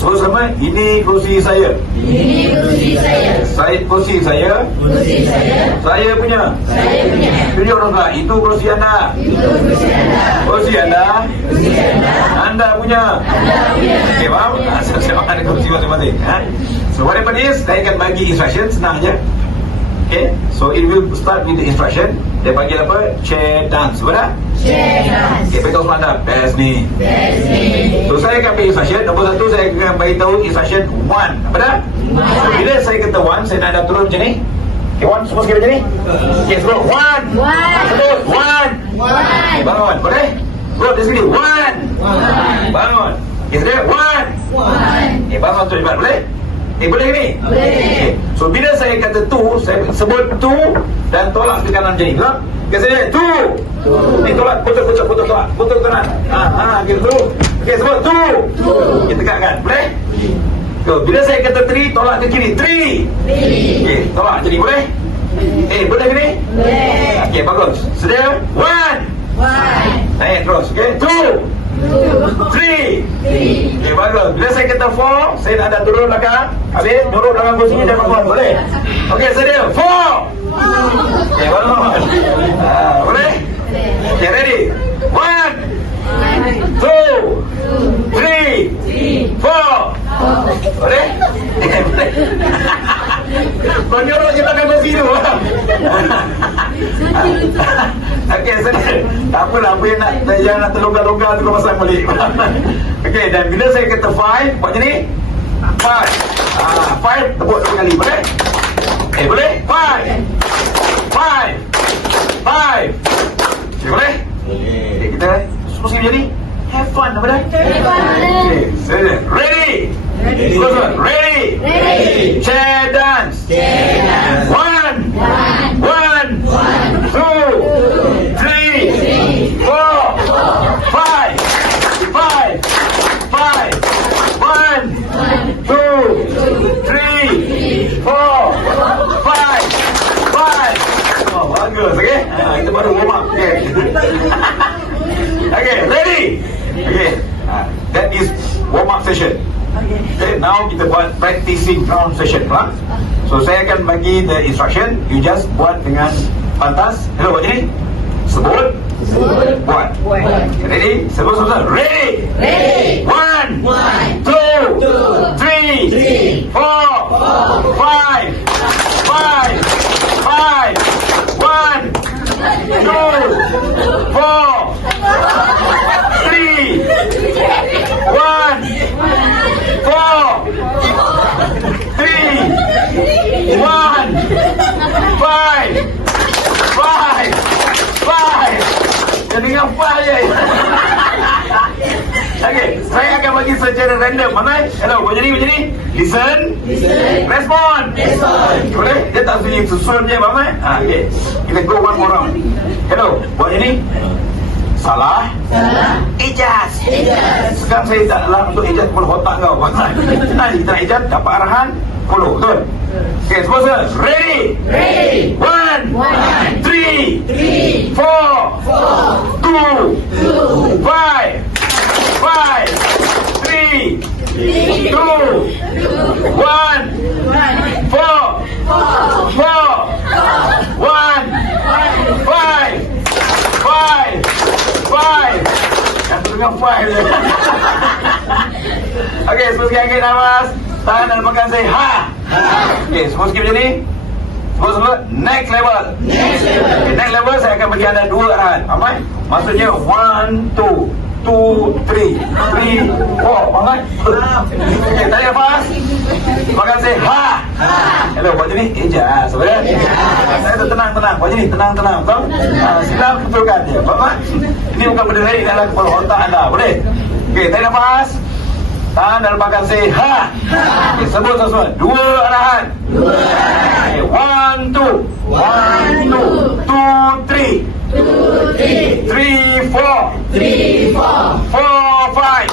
So sama, ini kursi saya. Ini kursi saya. Kursi saya. Kursi saya. Saya punya. Saya punya. Tunjuk dong Kak, itu kursi anda. Itu kursi anda. Kursi anda. Kursi anda. Anda punya. Anda punya. Okey, faham? Saya ada kursi masing-masing. So what happen is, saya akan bagi instruction, senang je. Okay, so it will start with the instruction. Dia panggil apa? Chair dance, betul? Chair dance. Okay, beritahu semua anda. Best ni. Best ni. So saya akan bagi instruction. Nombor 1 saya akan beritahu instruction 1. Apa dah? So bila saya kata 1, saya nak dah turun macam ni. Okay, 1 semua sekali macam ni. Okay, sebut 1. Sebut 1. Bangun, boleh? Sebut dari sini 1. Bangun. Okay, sedih 1. Okay, bangun tu cepat, boleh? Boleh ke ni? Boleh. Okay. So bila saya kata 2, saya sebut 2 dan tolak ke kanan macam ni. Tengok. Okay, saya 2. Ni tolak, putus tolak. Putus kanan. Gitu. Okay, sebut 2. Kita tegakkan, boleh? So, bila saya kata 3, tolak ke kiri. 3. Okay, tolak jadi boleh? Boleh ke ni? Boleh. Okay, bagus. Sedia? 1. Naik terus, okay? 2. 3. Okay, bagus. Bila saya kata 4, saya nak ada turun belakang. Habis, turun dalam kursi dan bangun. Boleh? Okay, sedia? 4. Okay, bangun. Boleh? Okay, ready? 1, 2, 3, 4. Boleh? Boleh. Kau nyuruh je belakang kursi tu. Okey, sedih. Tak apalah, apa yang nak terlonggar-longgar tu kau pasang balik. Okey, dan bila saya kata 5, buat macam ni. 5. 5, tepuk 2 kali. Boleh? Boleh? 5. 5. Okay, boleh? Okay, kita semua sekali macam ni. Have fun, apa dah? Have fun. Okay, sedih. Ready? Ready? Chair dance. 1, 2, 3, 4, 5. 1, 2, 3, 4, 5. Oh, bagus, okay? Kita baru warm up. Okay, ready? Okay, that is warm up session. Okay, now kita buat practicing round session lah. So saya akan bagi the instruction, you just buat dengan pantas. Hello, buat ni. Sebut. Buat. Okay, ready? Sebut. Ready? 1, 2, 3, 4, 5. 1, 2, 4, 3, 1, 5. Jadi yang 5 je. Okay, saya akan bagi secara random. Mana? Hello, macam ni. Listen. Respond. Boleh? Dia tak sunyi susun je, Mama. Okay. Kita go one more round. Hello, buat macam ni. Salah. Ijaz. Sekarang saya tak dalam untuk ijaz kepala otak kau. Nah, kita nak ijaz, dapat arahan, follow. Betul? Okay, semua semua. Ready? 1, 3, 4, 2, 5, 3, 2, 1, 4, 5. Yang tu dengan 5 je. Okay, semua sekali angkat nafas. Tahan dan makan saya. Okay, semua sekali macam ni. Semua next level. Okay, next level saya akan bagi anda 2 arahan. Aman? Maksudnya 1, 2, 3, 4. Bangun. Okay, tarik nafas. Makan saya. Hello, buat macam ni. Ejaz. Saya tu tenang. Buat macam ni. Tenang. Betul? Silam betulkan dia. Faham? Ini bukan benda lain dalam kepala otak anda. Boleh? Okay, tarik nafas. Tahan dan lepaskan saya. Okay, sebut semua. 2 arahan. Okay, 1, 2. 1, 2, 3. 3, 4. 4, 5.